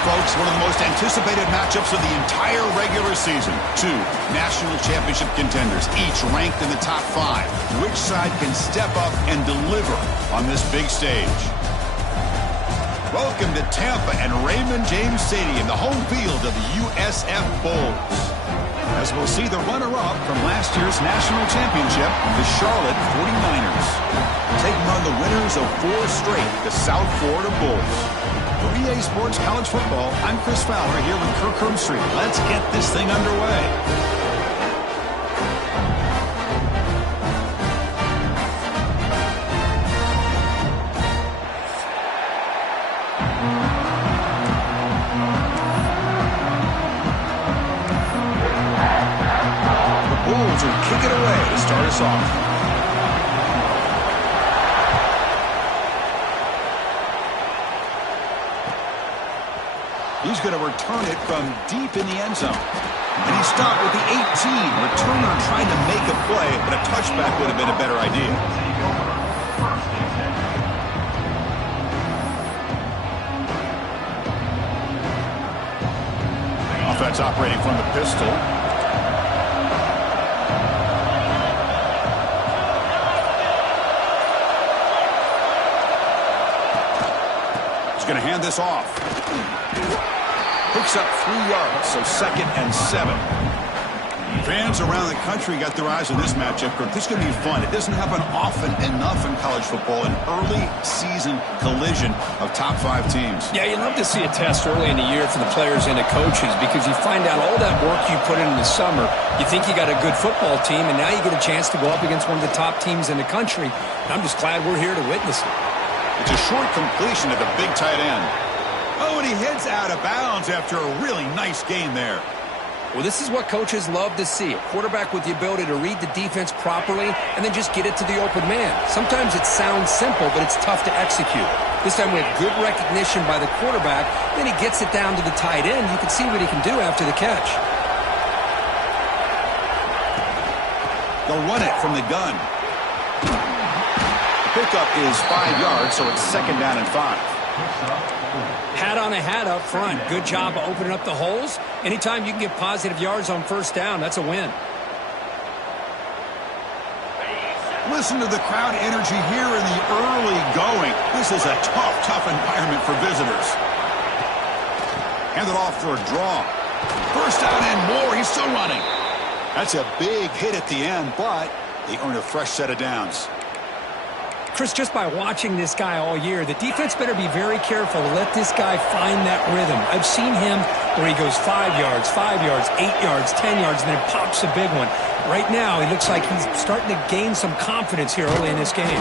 Folks, one of the most anticipated matchups of the entire regular season. Two national championship contenders, each ranked in the top 5. Which side can step up and deliver on this big stage? Welcome to Tampa and Raymond James Stadium, the home field of the USF Bulls. As we'll see the runner-up from last year's national championship, the Charlotte 49ers. Taking on the winners of 4 straight, the South Florida Bulls. For EA Sports College Football, I'm Chris Fowler here with Kirk Herbstreit. Let's get this thing underway. The Bulls will kick it away to start us off. He's going to return it from deep in the end zone. And he stopped with the 18. Returner trying to make a play, but a touchback would have been a better idea. Offense operating from the pistol. He's going to hand this off. Picks up 3 yards, so 2nd and 7. Fans around the country got their eyes on this matchup. This is going to be fun. It doesn't happen often enough in college football, an early season collision of top 5 teams. Yeah, you love to see a test early in the year for the players and the coaches because you find out all that work you put in the summer. You think you got a good football team, and now you get a chance to go up against one of the top teams in the country. And I'm just glad we're here to witness it. It's a short completion to the big tight end. Oh, and he heads out of bounds after a really nice game there. Well, this is what coaches love to see. A quarterback with the ability to read the defense properly and then just get it to the open man. Sometimes it sounds simple, but it's tough to execute. This time we have good recognition by the quarterback. Then he gets it down to the tight end. You can see what he can do after the catch. They'll run it from the gun. The pickup is 5 yards, so it's 2nd down and 5. Hat on a hat up front. Good job of opening up the holes. Anytime you can get positive yards on 1st down, that's a win. Listen to the crowd energy here in the early going. This is a tough environment for visitors. Hand it off for a draw. 1st down and more. He's still running. That's a big hit at the end, but they earn a fresh set of downs. Chris, just by watching this guy all year, the defense better be very careful to let this guy find that rhythm. I've seen him where he goes 5 yards, 8 yards, 10 yards, and then pops a big one. Right now, he looks like he's starting to gain some confidence here early in this game.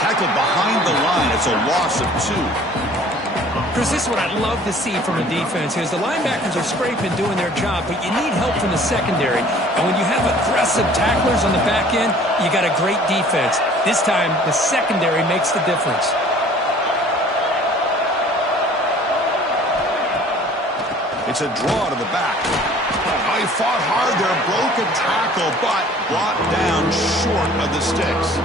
Tackled behind the line. It's a loss of 2. Chris, this is what I love to see from a defense is the linebackers are scraping, doing their job, but you need help from the secondary. And when you have aggressive tacklers on the back end, you got a great defense. This time, the secondary makes the difference. It's a draw to the back. Oh, he fought hard there, broke a tackle, but brought down short of the sticks.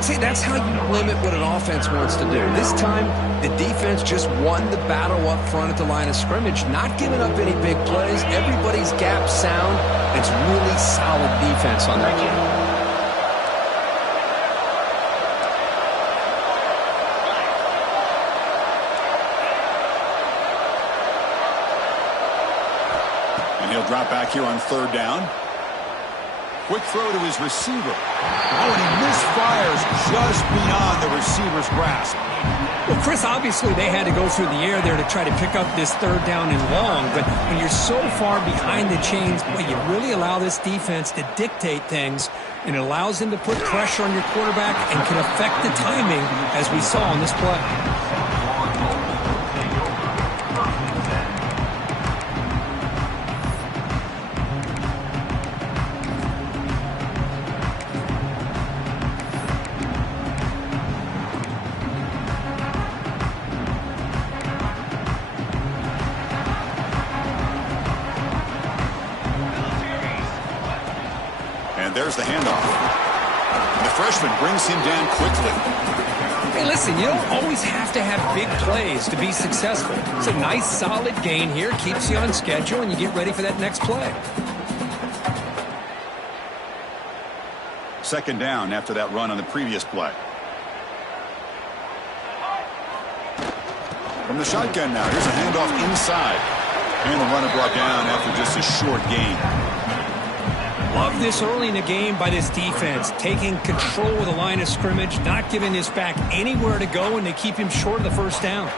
See, that's how you limit what an offense wants to do. This time, the defense just won the battle up front at the line of scrimmage, not giving up any big plays. Everybody's gap sound. It's really solid defense on that game. And he'll drop back here on 3rd down. Quick throw to his receiver. Oh, and he misfires just beyond the receiver's grasp. Well, Chris, obviously they had to go through the air there to try to pick up this 3rd down and long, but when you're so far behind the chains, boy, you really allow this defense to dictate things, and it allows them to put pressure on your quarterback and can affect the timing, as we saw on this play. There's the handoff. The freshman brings him down quickly. Hey, listen, you don't always have to have big plays to be successful. It's a nice, solid gain here. Keeps you on schedule, and you get ready for that next play. 2nd down after that run on the previous play. From the shotgun now, here's a handoff inside. And the runner brought down after just a short gain. Love this early in the game by this defense, taking control of the line of scrimmage, not giving this back anywhere to go, and they keep him short of the 1st down.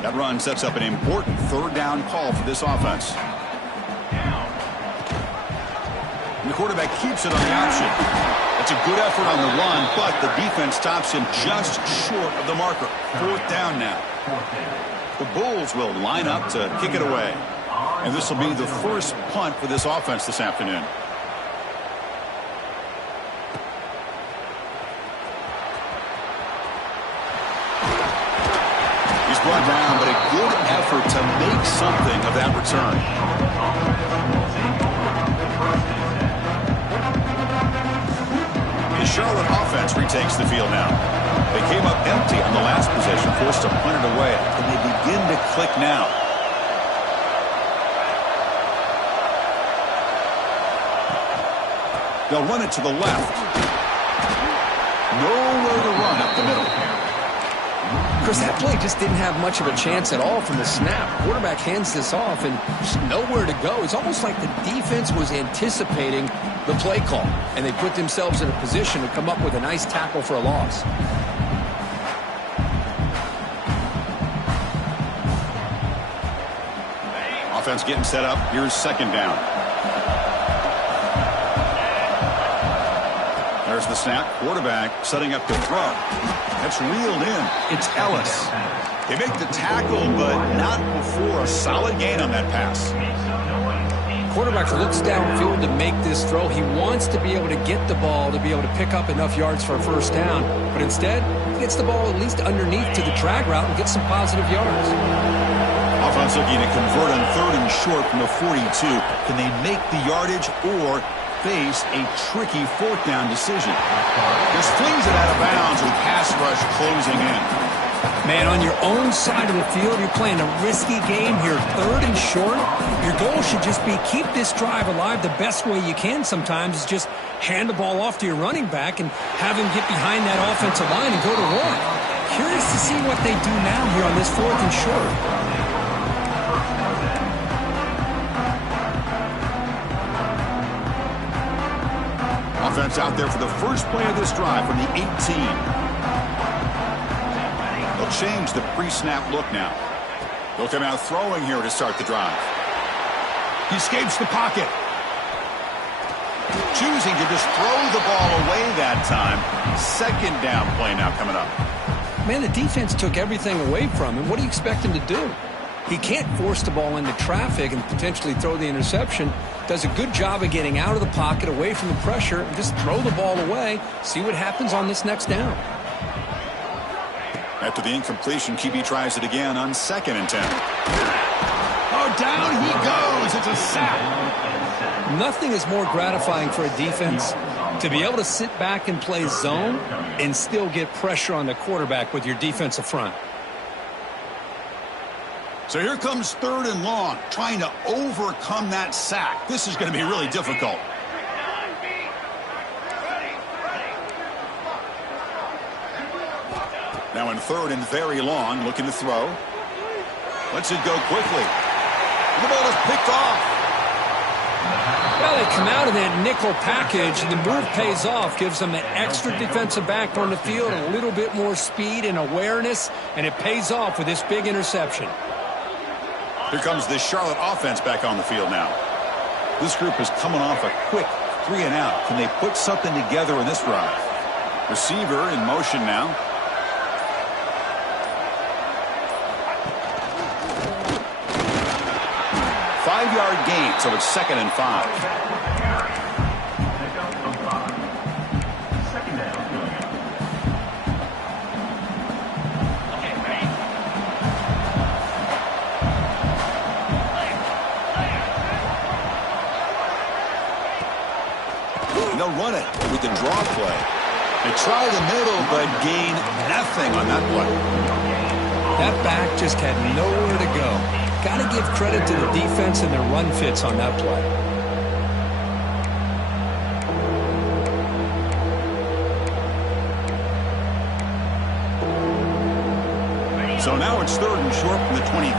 That run sets up an important 3rd down call for this offense. And the quarterback keeps it on the option. That's a good effort on the run, but the defense stops him just short of the marker. 4th down now. The Bulls will line up to kick it away. And this will be the first punt for this offense this afternoon. Brought down, but a good effort to make something of that return. The Charlotte offense retakes the field now. They came up empty on the last possession, forced to punt it away, and they begin to click now. They'll run it to the left. Nowhere to run up the middle. Chris, that play just didn't have much of a chance at all from the snap. Quarterback hands this off and just nowhere to go. It's almost like the defense was anticipating the play call, and they put themselves in a position to come up with a nice tackle for a loss. Offense getting set up. Here's 2nd down. There's the snap. Quarterback setting up to throw. That's reeled in. It's Ellis. They make the tackle, but not before a solid gain on that pass. Quarterback looks downfield to make this throw. He wants to be able to get the ball to be able to pick up enough yards for a 1st down. But instead, he gets the ball at least underneath to the drag route and gets some positive yards. Offense looking to convert on 3rd and short from the 42. Can they make the yardage or face a tricky 4th down decision? Just flings it out of bounds with pass rush closing in. Man, on your own side of the field, you're playing a risky game here. 3rd and short. Your goal should just be keep this drive alive the best way you can sometimes is just hand the ball off to your running back and have him get behind that offensive line and go to work. Curious to see what they do now here on this 4th and short. Offense out there for the first play of this drive from the 18. They'll change the pre-snap look now. They'll come out throwing here to start the drive. He escapes the pocket. Choosing to just throw the ball away that time. 2nd down play now coming up. Man, the defense took everything away from him. What do you expect him to do? He can't force the ball into traffic and potentially throw the interception. Does a good job of getting out of the pocket, away from the pressure, and just throw the ball away. See what happens on this next down. After the incompletion, QB tries it again on 2nd and 10. Oh, down he goes. It's a sack. Nothing is more gratifying for a defense To be able to sit back and play zone and still get pressure on the quarterback with your defensive front. So here comes 3rd and long, trying to overcome that sack. This is going to be really difficult. Now in 3rd and very long, looking to throw. Lets it go quickly. The ball is picked off. Well, they come out of that nickel package, and the move pays off, gives them an extra defensive back on the field, a little bit more speed and awareness, and it pays off with this big interception. Here comes the Charlotte offense back on the field now. This group is coming off a quick 3 and out. Can they put something together in this drive? Receiver in motion now. Five-yard gain, so it's 2nd and 5. They'll run it with the draw play. They try the middle, but gain nothing on that play. That back just had nowhere to go. Got to give credit to the defense and their run fits on that play. So now it's 3rd and short from the 23.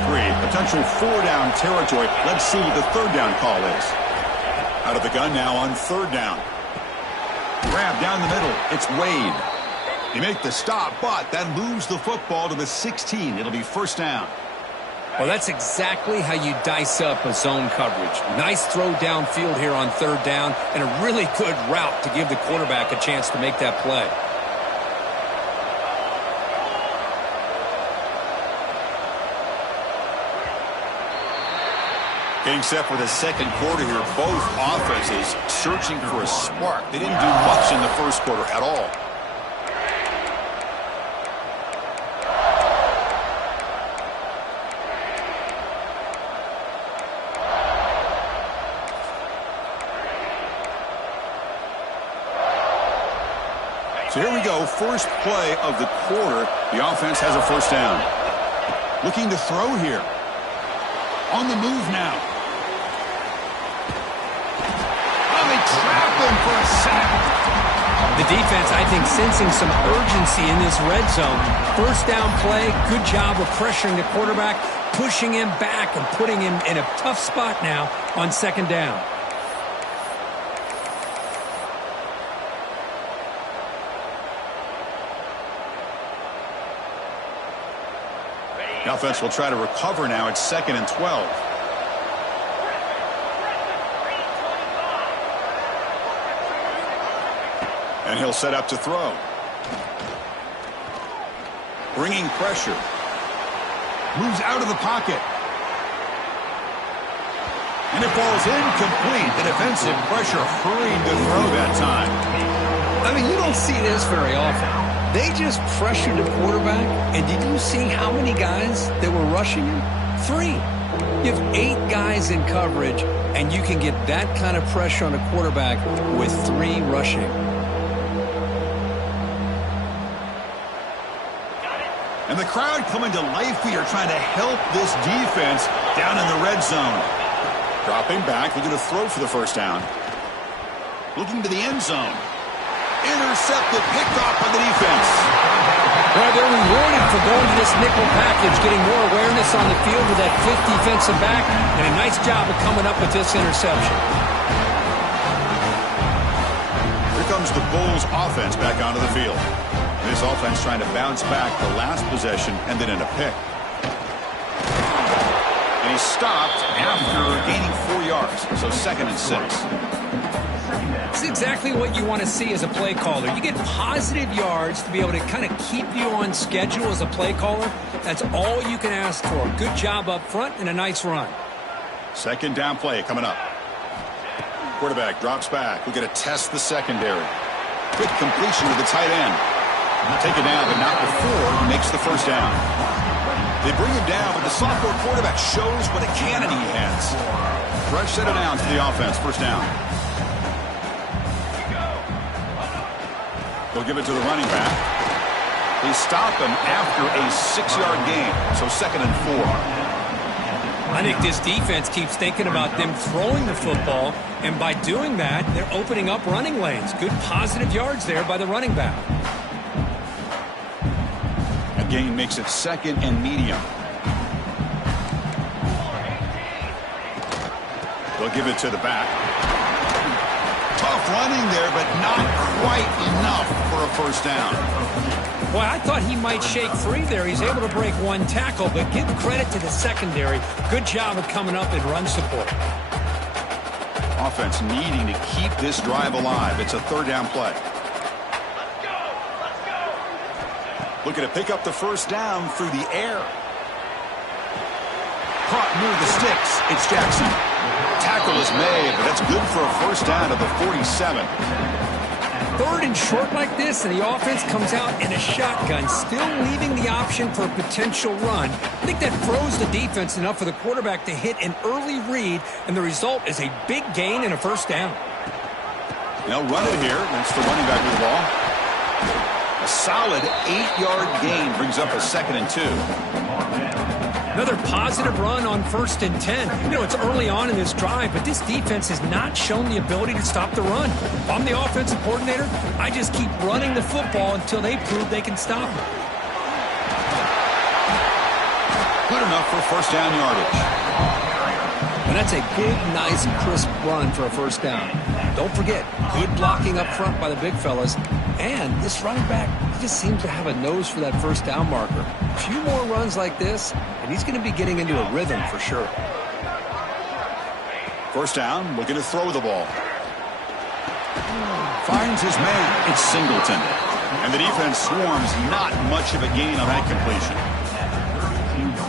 Potential 4-down territory. Let's see what the 3rd down call is. Out of the gun now on 3rd down. Grab down the middle. It's Wade. They make the stop, but that moves the football to the 16. It'll be 1st down. Well, that's exactly how you dice up a zone coverage. Nice throw downfield here on 3rd down, and a really good route to give the quarterback a chance to make that play. Getting set for the 2nd quarter here. Both offenses searching for a spark. They didn't do much in the 1st quarter at all. So here we go, first play of the quarter. The offense has a 1st down. Looking to throw here. On the move now. Oh, they trap him for a sack. The defense, I think, sensing some urgency in this red zone. 1st down play, good job of pressuring the quarterback, pushing him back and putting him in a tough spot now on 2nd down. The offense will try to recover now. It's 2nd and 12. And he'll set up to throw. Bringing pressure. Moves out of the pocket. And it falls incomplete. The defensive pressure hurried to throw that time. I mean, you don't see this very often. They just pressured the quarterback, and did you see how many guys that were rushing him? 3. You have 8 guys in coverage, and you can get that kind of pressure on a quarterback with 3 rushing. And the crowd coming to life here, trying to help this defense down in the red zone. Dropping back, looking to throw for the 1st down. Looking to the end zone. Intercepted, picked off by the defense. Well, they're rewarded for going to this nickel package, getting more awareness on the field with that 5th defensive back, and a nice job of coming up with this interception. Here comes the Bulls offense back onto the field. This offense trying to bounce back. The last possession ended in a pick. And he stopped after gaining 4 yards, so 2nd and 6. It's exactly what you want to see as a play caller. You get positive yards to be able to kind of keep you on schedule as a play caller. That's all you can ask for. Good job up front and a nice run. 2nd down play coming up. Quarterback drops back. We're going to test the secondary. Quick completion to the tight end. Take it down, but not before he makes the 1st down. They bring him down, but the sophomore quarterback shows what a cannon he has. Fresh set of downs to the offense. 1st down. They'll give it to the running back. They stop him after a 6-yard gain, so 2nd and 4. I think this defense keeps thinking about them throwing the football, and by doing that, they're opening up running lanes. Good positive yards there by the running back. A gain makes it 2nd and medium. They'll give it to the back. Tough running there, but not quite enough for a first down. Boy, I thought he might shake free there. He's able to break one tackle, but give credit to the secondary. Good job of coming up in run support. Offense needing to keep this drive alive. It's a 3rd down play. Looking to pick up the first down through the air. Caught near the sticks. It's Jackson. Tackle is made, but that's good for a first down to the 47. 3rd and short like this, and the offense comes out in a shotgun, still leaving the option for a potential run. I think that throws the defense enough for the quarterback to hit an early read, and the result is a big gain and a first down. They'll run it here. That's the running back with the ball. A solid 8-yard gain brings up a 2nd and 2. Another positive run on 1st and 10. You know, it's early on in this drive, but this defense has not shown the ability to stop the run. If I'm the offensive coordinator, I just keep running the football until they prove they can stop it. Good enough for first down yardage. And that's a good, nice, crisp run for a first down. Don't forget, good blocking up front by the big fellas. And this running back, he just seems to have a nose for that first down marker. A few more runs like this, and he's going to be getting into a rhythm for sure. First down, looking to throw the ball. Finds his man. It's Singleton. And the defense swarms, not much of a gain on that completion.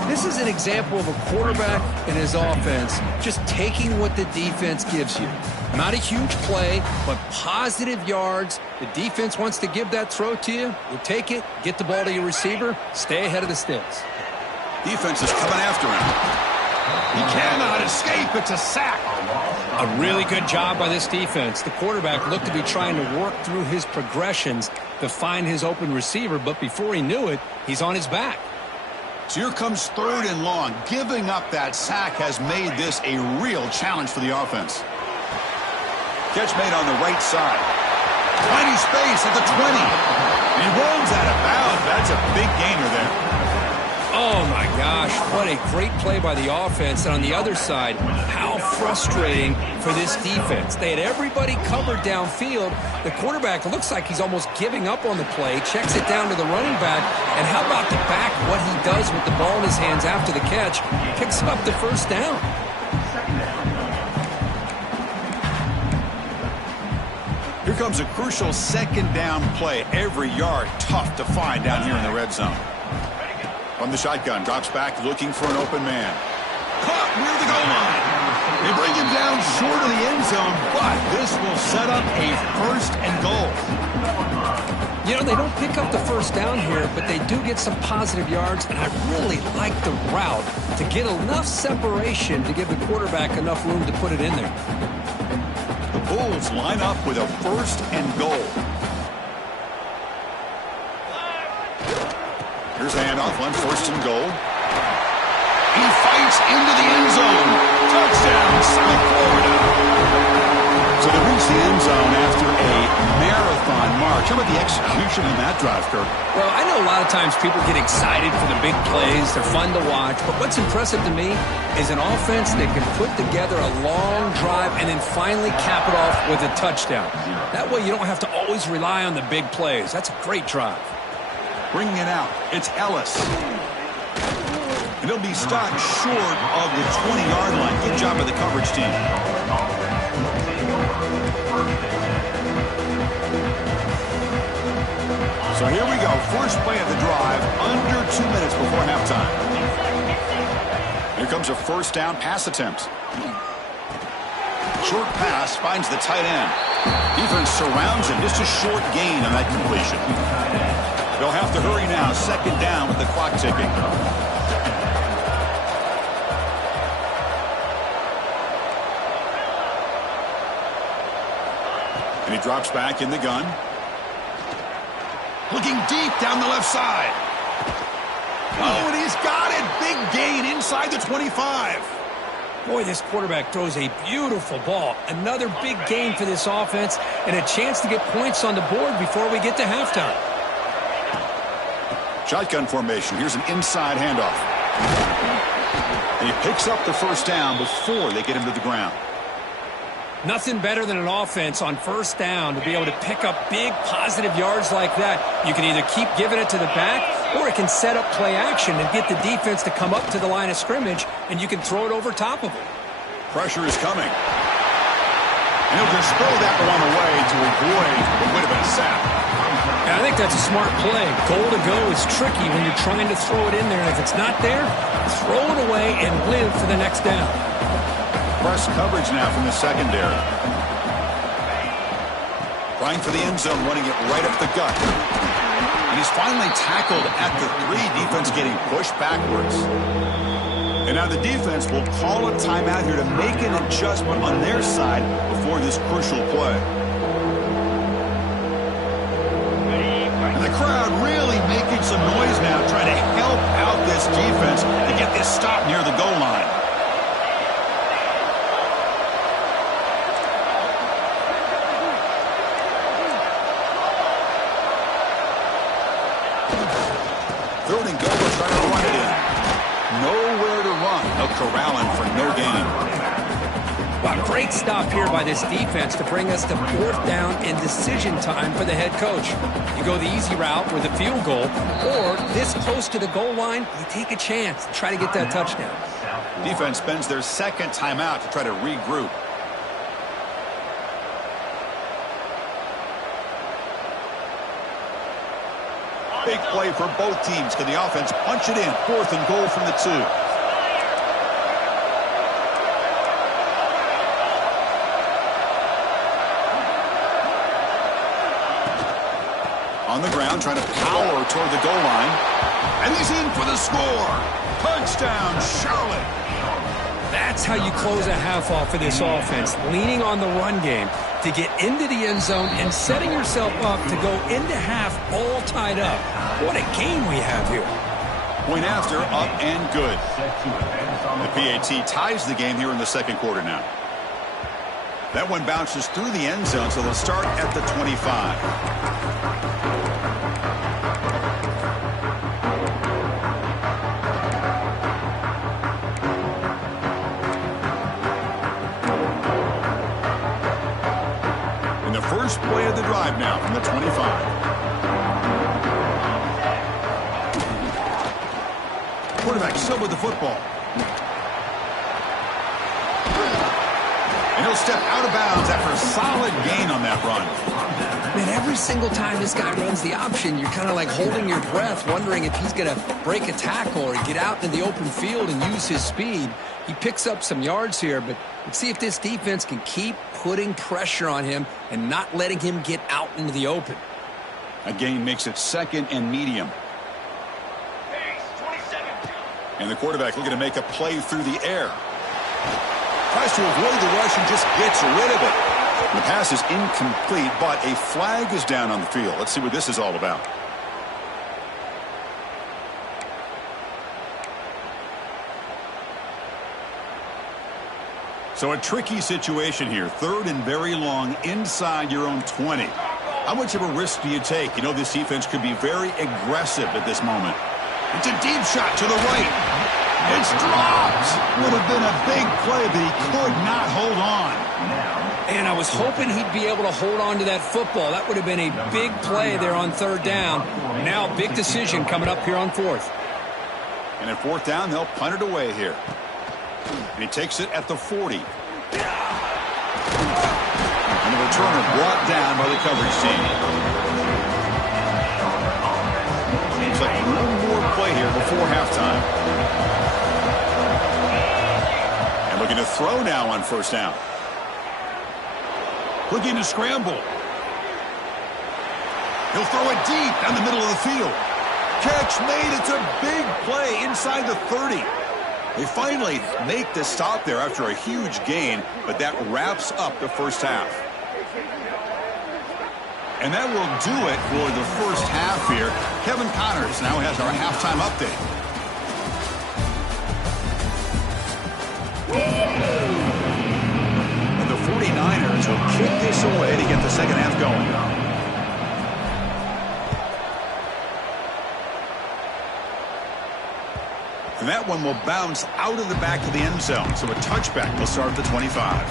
This is an example of a quarterback and his offense just taking what the defense gives you. Not a huge play, but positive yards. The defense wants to give that throw to you. You take it, get the ball to your receiver, stay ahead of the sticks. Defense is coming after him. He cannot escape. It's a sack. A really good job by this defense. The quarterback looked to be trying to work through his progressions to find his open receiver, but before he knew it, he's on his back. So here comes 3rd and long. Giving up that sack has made this a real challenge for the offense. Catch made on the right side. Tiny space at the 20. He rolls out of bounds. That's a big gainer there. Oh, my gosh. What a great play by the offense. And on the other side, how frustrating for this defense. They had everybody covered downfield. The quarterback looks like he's almost giving up on the play, checks it down to the running back. And how about the back, what he does with the ball in his hands after the catch, picks up the first down. Here comes a crucial 2nd down play. Every yard tough to find down here in the red zone. From the shotgun, drops back looking for an open man. Caught near the goal line. They bring him down short of the end zone, but this will set up a 1st and goal. You know, they don't pick up the first down here, but they do get some positive yards, and I really like the route to get enough separation to give the quarterback enough room to put it in there. The Bulls line up with a 1st and goal. Here's a handoff on 1st and goal. He fights into the end zone. Touchdown, South Florida. So they reach the end zone after a marathon march. How about the execution on that drive, Kirk? Well, I know a lot of times people get excited for the big plays. They're fun to watch. But what's impressive to me is an offense that can put together a long drive and then finally cap it off with a touchdown. That way you don't have to always rely on the big plays. That's a great drive. Bringing it out, it's Ellis. And he'll be stopped short of the 20-yard line. Good job by the coverage team. So here we go. First play of the drive, under 2 minutes before halftime. Here comes a first down pass attempt. Short pass finds the tight end. Defense surrounds him. Just a short gain on that completion. They'll have to hurry now. 2nd down with the clock ticking. And he drops back in the gun. Looking deep down the left side. Oh, and he's got it. Big gain inside the 25. Boy, this quarterback throws a beautiful ball. Another big gain for this offense and a chance to get points on the board before we get to halftime. Shotgun formation. Here's an inside handoff. And he picks up the first down before they get him to the ground. Nothing better than an offense on first down to be able to pick up big positive yards like that. You can either keep giving it to the back or it can set up play action and get the defense to come up to the line of scrimmage, and you can throw it over top of them. Pressure is coming. And he'll just throw that one away to avoid what would have been a sack. I think that's a smart play. Goal to go is tricky when you're trying to throw it in there. And if it's not there, throw it away and live for the next down. Press coverage now from the secondary. Trying for the end zone, running it right up the gut. And he's finally tackled at the 3. Defense getting pushed backwards. And now the defense will call a timeout here to make an adjustment on their side before this crucial play. And the crowd really making some noise now, trying to help out this defense to get this stop near the goal line. Third and goal, we're trying to run it in. Nowhere to run. They'll corral him for no gain. Well, great stop here by this defense to bring us to fourth down and decision time for the head coach. You go the easy route with a field goal, or this close to the goal line, you take a chance to try to get that touchdown. Defense spends their second timeout to try to regroup. Big play for both teams. Can the offense punch it in? Fourth and goal from the 2. On the ground, trying to power toward the goal line. And he's in for the score. Touchdown, Charlotte. That's how you close a half off for this offense, leaning on the run game to get into the end zone and setting yourself up to go into half all tied up. What a game we have here. Point after, up and good. The PAT ties the game here in the second quarter now. That one bounces through the end zone, so they'll start at the 25. First play of the drive now from the 25. Quarterback still with the football. And he'll step out of bounds after a solid gain on that run. Man, every single time this guy runs the option, you're kind of like holding your breath, wondering if he's going to break a tackle or get out into the open field and use his speed. He picks up some yards here, but let's see if this defense can keep putting pressure on him and not letting him get out into the open. A gain makes it second and medium. And the quarterback looking to make a play through the air. Tries to avoid the rush and just gets rid of it. The pass is incomplete, but a flag is down on the field. Let's see what this is all about. So a tricky situation here. Third and very long inside your own 20. How much of a risk do you take? You know this defense could be very aggressive at this moment. It's a deep shot to the right. It's dropped. Would have been a big play, but he could not hold on. And I was hoping he'd be able to hold on to that football. That would have been a big play there on third down. Now big decision coming up here on fourth. And at fourth down, they'll punt it away here. And he takes it at the 40. And the returner brought down by the coverage team. Seems like one more play here before halftime. And looking to throw now on first down. Looking to scramble. He'll throw it deep down the middle of the field. Catch made. It's a big play inside the 30. They finally make the stop there after a huge gain, but that wraps up the first half. And that will do it for the first half here. Kevin Connors now has our halftime update. And the 49ers will kick this away to get the second half going. And that one will bounce out of the back of the end zone. So a touchback will start at the 25.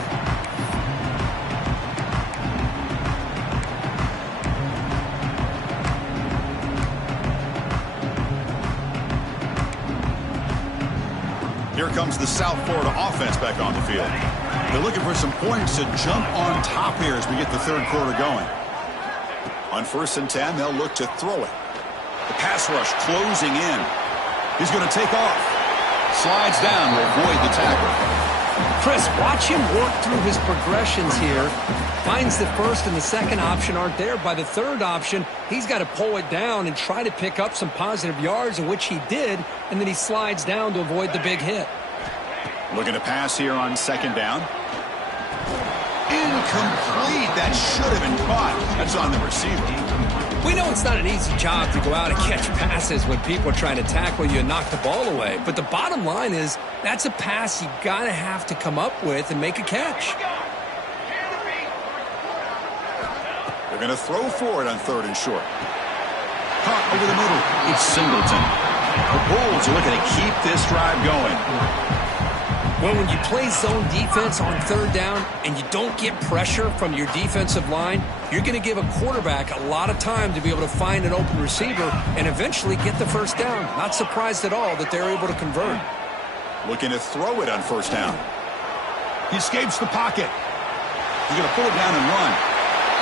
Here comes the South Florida offense back on the field. They're looking for some points to jump on top here as we get the third quarter going. On 1st and 10, they'll look to throw it. The pass rush closing in. He's going to take off. Slides down to avoid the tackle. Chris, watch him work through his progressions here. Finds the first and the second option aren't there. By the third option, he's got to pull it down and try to pick up some positive yards, which he did, and then he slides down to avoid the big hit. Looking to pass here on 2nd down. Incomplete. That should have been caught. That's on the receiver. We know it's not an easy job to go out and catch passes when people are trying to tackle you and knock the ball away. But the bottom line is that's a pass you got to have to come up with and make a catch. They're going to throw for it on 3rd and short. Caught over the middle. It's Singleton. The Bulls are looking to keep this drive going. Well, when you play zone defense on 3rd down and you don't get pressure from your defensive line, you're going to give a quarterback a lot of time to be able to find an open receiver and eventually get the first down. Not surprised at all that they're able to convert. Looking to throw it on 1st down. He escapes the pocket. He's going to pull it down and run.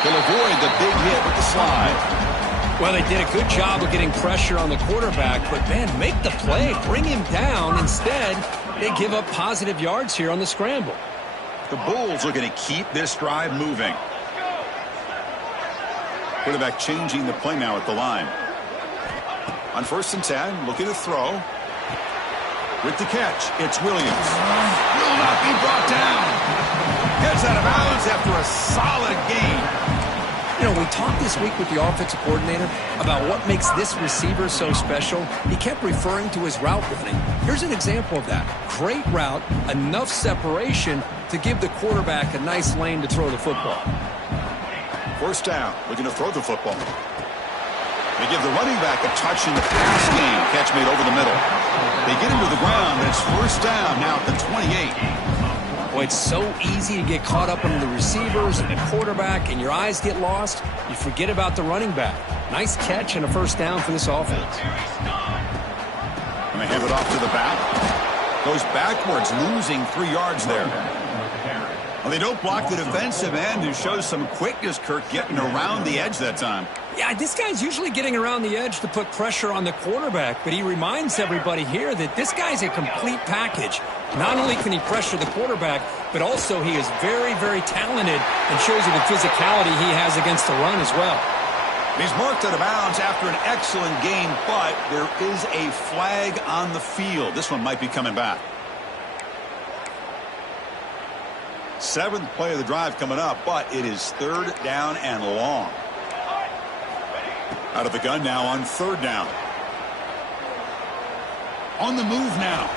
He'll avoid the big hit with the slide. Well, they did a good job of getting pressure on the quarterback, but, man, make the play. Bring him down. Instead, they give up positive yards here on the scramble. The Bulls looking to keep this drive moving. Quarterback changing the play now at the line. On 1st and 10, looking to throw. With the catch, it's Williams. Will not be brought down. Gets out of bounds after a solid gain. You know, we talked this week with the offensive coordinator about what makes this receiver so special. He kept referring to his route running. Here's an example of that. Great route, enough separation to give the quarterback a nice lane to throw the football. 1st down, looking to throw the football. They give the running back a touch in the pass game. Catch made over the middle. They get him to the ground, and it's 1st down now at the 28. Boy, it's so easy to get caught up on the receivers and the quarterback, and your eyes get lost. You forget about the running back. Nice catch and a 1st down for this offense. And they hand it off to the back. Goes backwards, losing 3 yards there. Well, they don't block the defensive end, who shows some quickness, Kirk, getting around the edge that time. Yeah, this guy's usually getting around the edge to put pressure on the quarterback, but he reminds everybody here that this guy's a complete package. Not only can he pressure the quarterback, but also he is very, very talented and shows you the physicality he has against the run as well. He's marked out of bounds after an excellent game, but there is a flag on the field. This one might be coming back. 7th play of the drive coming up, but it is 3rd down and long. Out of the gun now on 3rd down. On the move now.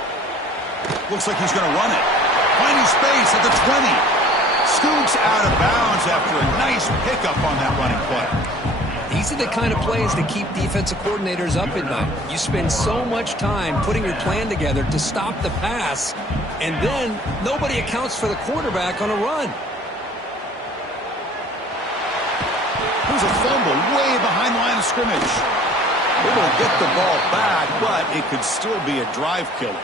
Looks like he's going to run it. Finding space at the 20. Scoots out of bounds after a nice pickup on that running play. These are the kind of plays that keep defensive coordinators up at night. You spend so much time putting your plan together to stop the pass, and then nobody accounts for the quarterback on a run. There's a fumble way behind the line of scrimmage. Able to get the ball back, but it could still be a drive killer.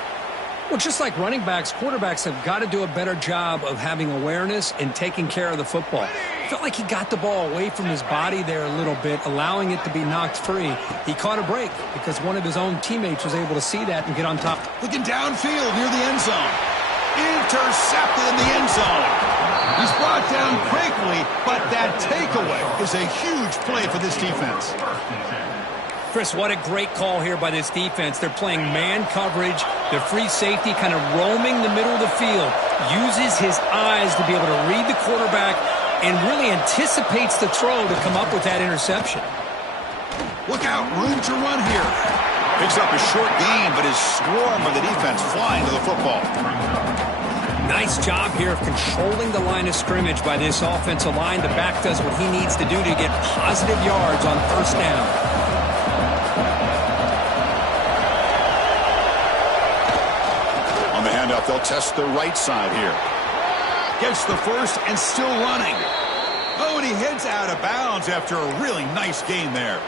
Well, just like running backs, quarterbacks have got to do a better job of having awareness and taking care of the football. Felt like he got the ball away from his body there a little bit, allowing it to be knocked free. He caught a break because one of his own teammates was able to see that and get on top. Looking downfield near the end zone. Intercepted in the end zone. He's brought down quickly, but that takeaway is a huge play for this defense. Chris, what a great call here by this defense. They're playing man coverage. The free safety kind of roaming the middle of the field. Uses his eyes to be able to read the quarterback and really anticipates the throw to come up with that interception. Look out, room to run here. Picks up a short gain, but his swarm of the defense flying to the football. Nice job here of controlling the line of scrimmage by this offensive line. The back does what he needs to do to get positive yards on first down. On the handoff, they'll test the right side here. Gets the first and still running. Oh, and he heads out of bounds after a really nice gain there.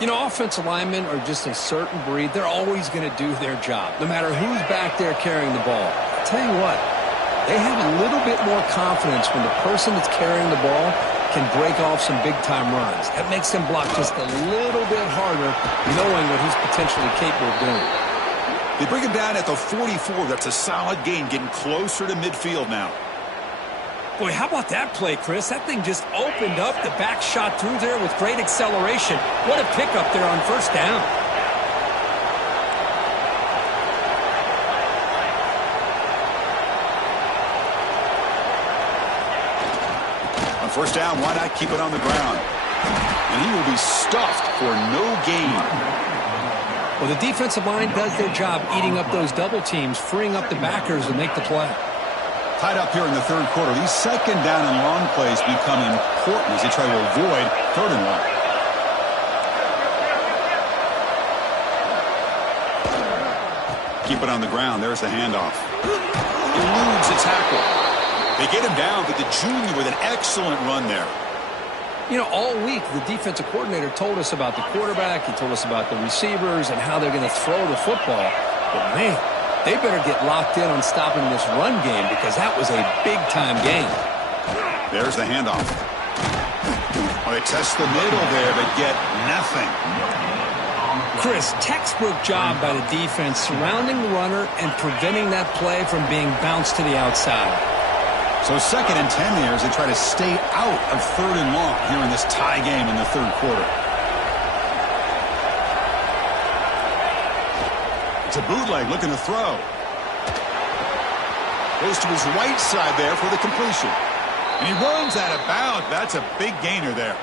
You know, offensive linemen are just a certain breed. They're always going to do their job, no matter who's back there carrying the ball. I'll tell you what, they have a little bit more confidence when the person that's carrying the ball can break off some big-time runs. That makes them block just a little bit harder, knowing what he's potentially capable of doing. They bring him down at the 44. That's a solid gain, getting closer to midfield now. Boy, how about that play, Chris? That thing just opened up. The back shot through there with great acceleration. What a pickup there on first down. On first down, why not keep it on the ground? And he will be stuffed for no gain. Well, the defensive line does their job eating up those double teams, freeing up the backers to make the play. Tied up here in the third quarter. These second down and long plays become important as they try to avoid third and long. Keep it on the ground. There's the handoff. Eludes a tackle. They get him down, but the junior with an excellent run there. You know, all week, the defensive coordinator told us about the quarterback. He told us about the receivers and how they're going to throw the football. But, man, they better get locked in on stopping this run game because that was a big-time game. There's the handoff. Oh, they test the middle there, but get nothing. Chris, textbook job by the defense surrounding the runner and preventing that play from being bounced to the outside. So 2nd and 10 here as they try to stay out of third and long here in this tie game in the third quarter. It's a bootleg looking to throw. Goes to his right side there for the completion. And he runs out of bounds. That's a big gainer there.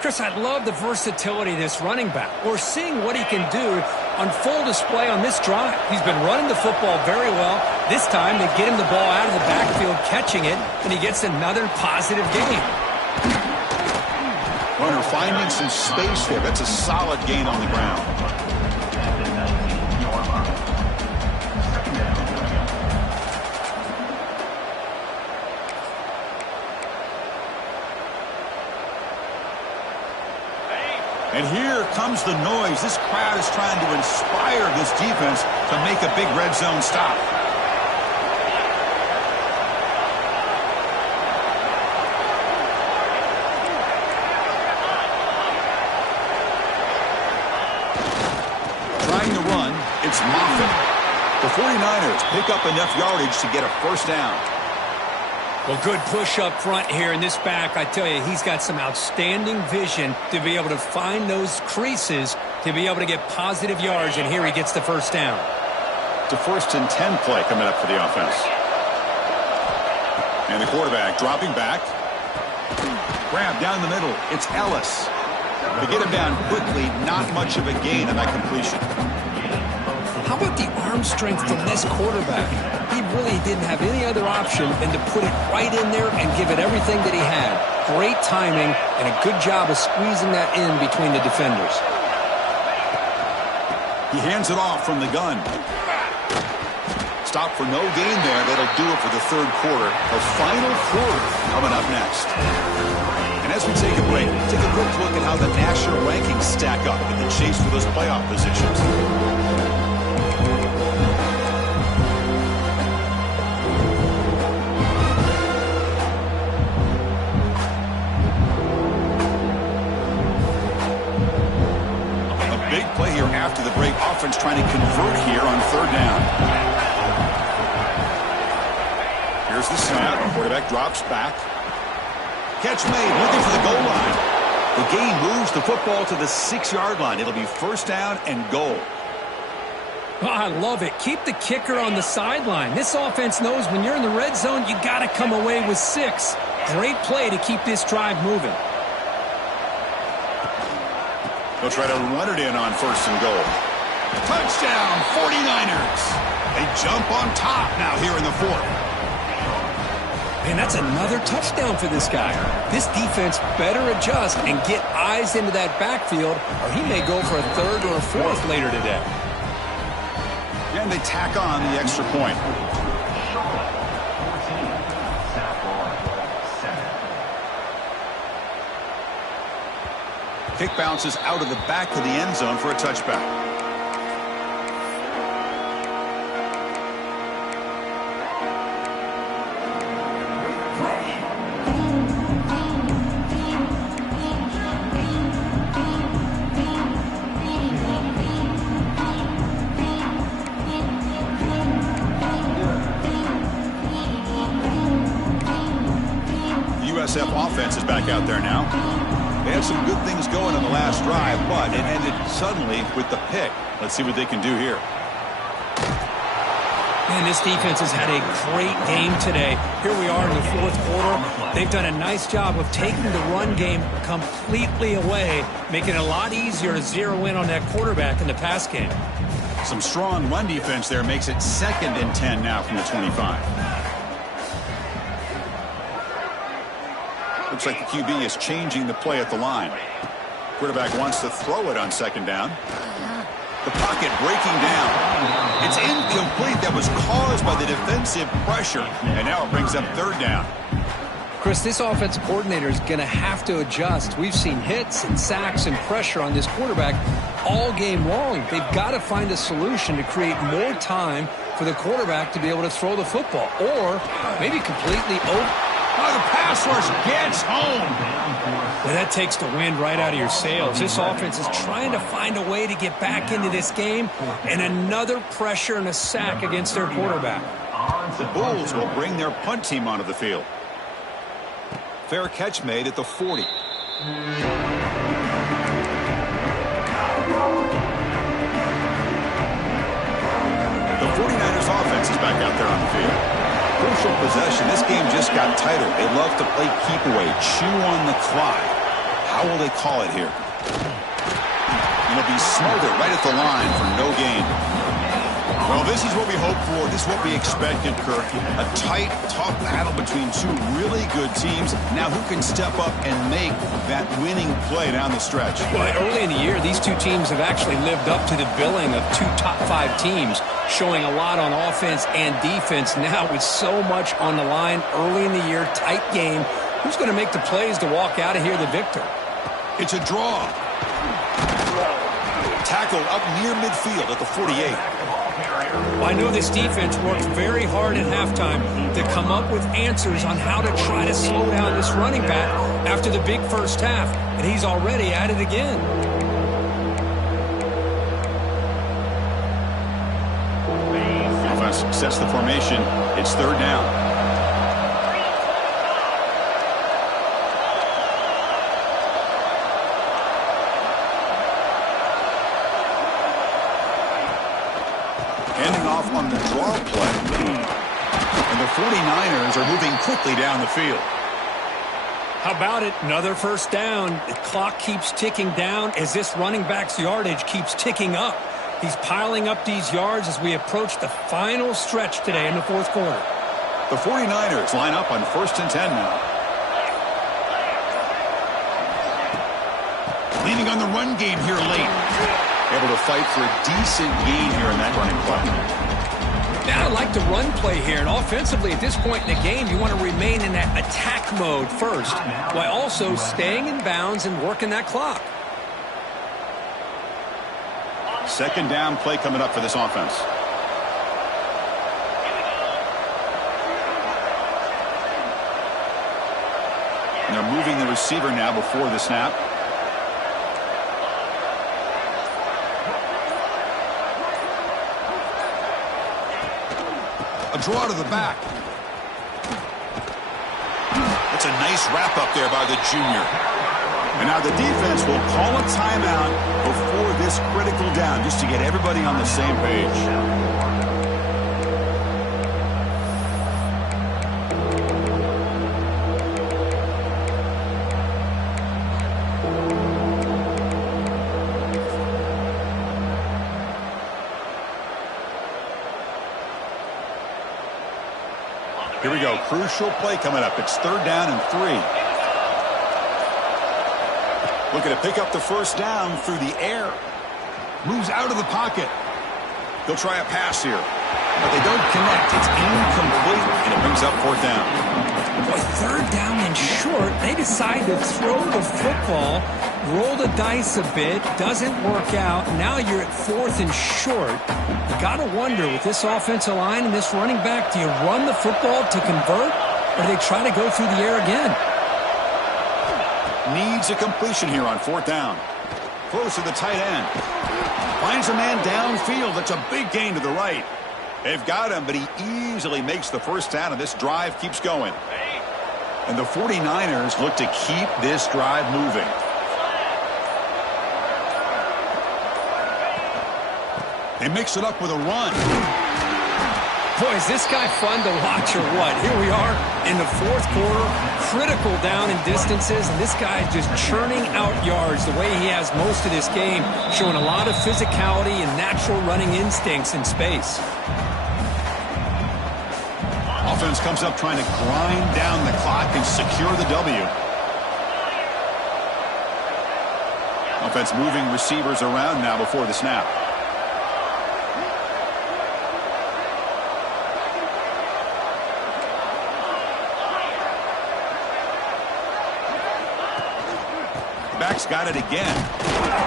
Chris, I love the versatility of this running back. We're seeing what he can do on full display on this drive. He's been running the football very well. This time they get him the ball out of the backfield, catching it, and he gets another positive gain. Runner finding some space there. That's a solid gain on the ground. And here comes the noise. This crowd is trying to inspire this defense to make a big red zone stop. Trying to run, it's Moffitt. The 49ers pick up enough yardage to get a first down. Well, good push up front here in this back. I tell you, he's got some outstanding vision to be able to find those creases to be able to get positive yards, and here he gets the first down. It's a 1st and 10 play coming up for the offense. And the quarterback dropping back. Grab down the middle. It's Ellis. They get him down quickly. Not much of a gain on that completion. How about the arm strength from this quarterback? He really didn't have any other option than to put it right in there and give it everything that he had. Great timing and a good job of squeezing that in between the defenders. He hands it off from the gun. Stop for no gain there. That'll do it for the third quarter. The final quarter coming up next. And as we take a break, take a quick look at how the national rankings stack up in the chase for those playoff positions. Big play here after the break. Offense trying to convert here on third down. Here's the snap. Quarterback drops back. Catch made. Looking for the goal line. The game moves the football to the 6-yard line. It'll be first down and goal. Oh, I love it. Keep the kicker on the sideline. This offense knows when you're in the red zone, you got to come away with 6. Great play to keep this drive moving. They'll try to run it in on 1st and goal. Touchdown, 49ers. They jump on top now here in the 4th. And that's another touchdown for this guy. This defense better adjust and get eyes into that backfield, or he may go for a 3rd or a 4th later today. And they tack on the extra point. Kick bounces out of the back of the end zone for a touchback. USF offense is back out there now. They had some good things going on the last drive, but it ended suddenly with the pick. Let's see what they can do here. Man, this defense has had a great game today. Here we are in the 4th quarter. They've done a nice job of taking the run game completely away, making it a lot easier to zero in on that quarterback in the pass game. Some strong run defense there makes it 2nd and 10 now from the 25. Looks like the QB is changing the play at the line. Quarterback wants to throw it on 2nd down. The pocket breaking down. It's incomplete. That was caused by the defensive pressure. And now it brings up 3rd down. Chris, this offensive coordinator is going to have to adjust. We've seen hits and sacks and pressure on this quarterback all game long. They've got to find a solution to create more time for the quarterback to be able to throw the football, or maybe completely open. Oh, the pass rush gets home. Well, that takes the wind right out of your sails. This offense is trying to find a way to get back into this game, and another pressure and a sack against their quarterback. The Bulls will bring their punt team onto the field. Fair catch made at the 40. The 49ers offense is back out there on the field. Crucial possession. This game just got tighter. They love to play keep away, chew on the clock. How will they call it here? It'll be smothered right at the line for no gain. Well, this is what we hoped for. This is what we expected, Kirk. A tight, tough battle between two really good teams. Now, who can step up and make that winning play down the stretch? Well, early in the year, these two teams have actually lived up to the billing of 2 top 5 teams, showing a lot on offense and defense. Now, with so much on the line early in the year, tight game, who's going to make the plays to walk out of here the victor? It's a draw. Tackled up near midfield at the 48. Well, I know this defense worked very hard at halftime to come up with answers on how to try to slow down this running back after the big first half, and he's already at it again. Offense sets the formation. It's 3rd down. On the draw play. And the 49ers are moving quickly down the field. How about it? Another first down. The clock keeps ticking down as this running back's yardage keeps ticking up. He's piling up these yards as we approach the final stretch today in the 4th quarter. The 49ers line up on 1st and 10 now. Leaning on the run game here late. Able to fight for a decent gain here in that running play. Now I like the run play here, and offensively at this point in the game, you want to remain in that attack mode first, while also staying in bounds and working that clock. 2nd down play coming up for this offense. And they're moving the receiver now before the snap. A draw to the back. It's a nice wrap up there by the junior. And now the defense will call a timeout before this critical down just to get everybody on the same page. Here we go. Crucial play coming up. It's 3rd down and 3. Looking to pick up the first down through the air. Moves out of the pocket. They'll try a pass here, but they don't connect. It's incomplete, and it brings up 4th down. Boy, 3rd down and short. They decide to throw the football, roll the dice a bit. Doesn't work out. Now you're at 4th and short. You got to wonder, with this offensive line and this running back, do you run the football to convert, or do they try to go through the air again? Needs a completion here on 4th down. Close to the tight end. Finds a man downfield. That's a big gain to the right. They've got him, but he easily makes the first down, and this drive keeps going. And the 49ers look to keep this drive moving. They mix it up with a run. Boy, is this guy fun to watch or what? Here we are in the 4th quarter, critical down in distances, and this guy is just churning out yards the way he has most of this game, showing a lot of physicality and natural running instincts in space. Offense comes up trying to grind down the clock and secure the W. Offense moving receivers around now before the snap. Back's got it again.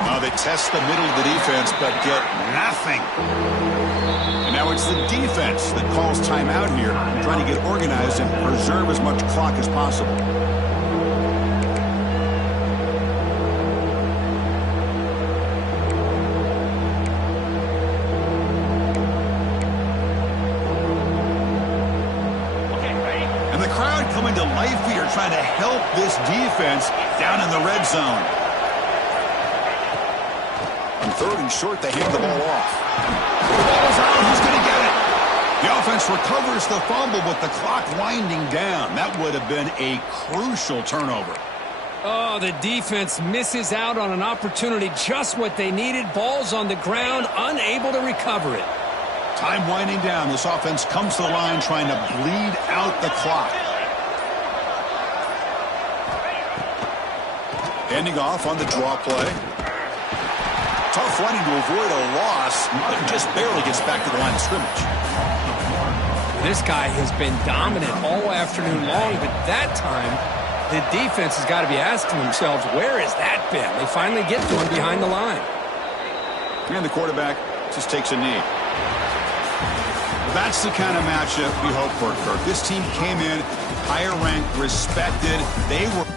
Now they test the middle of the defense, but get nothing. And now it's the defense that calls timeout here, trying to get organized and preserve as much clock as possible. And the crowd coming to life here, trying to help this defense down in the red zone. On 3rd and short, they hand the ball off. The ball's out. Who's going to get it? The offense recovers the fumble, but the clock winding down. That would have been a crucial turnover. Oh, the defense misses out on an opportunity, just what they needed. Ball's on the ground, unable to recover it. Time winding down. This offense comes to the line trying to bleed out the clock. Handing off on the draw play. Tough running to avoid a loss. Just barely gets back to the line of scrimmage. This guy has been dominant all afternoon long, but that time, the defense has got to be asking themselves, where has that been? They finally get to him behind the line. And the quarterback just takes a knee. That's the kind of matchup we hope for, Kirk. This team came in higher ranked, respected. They were...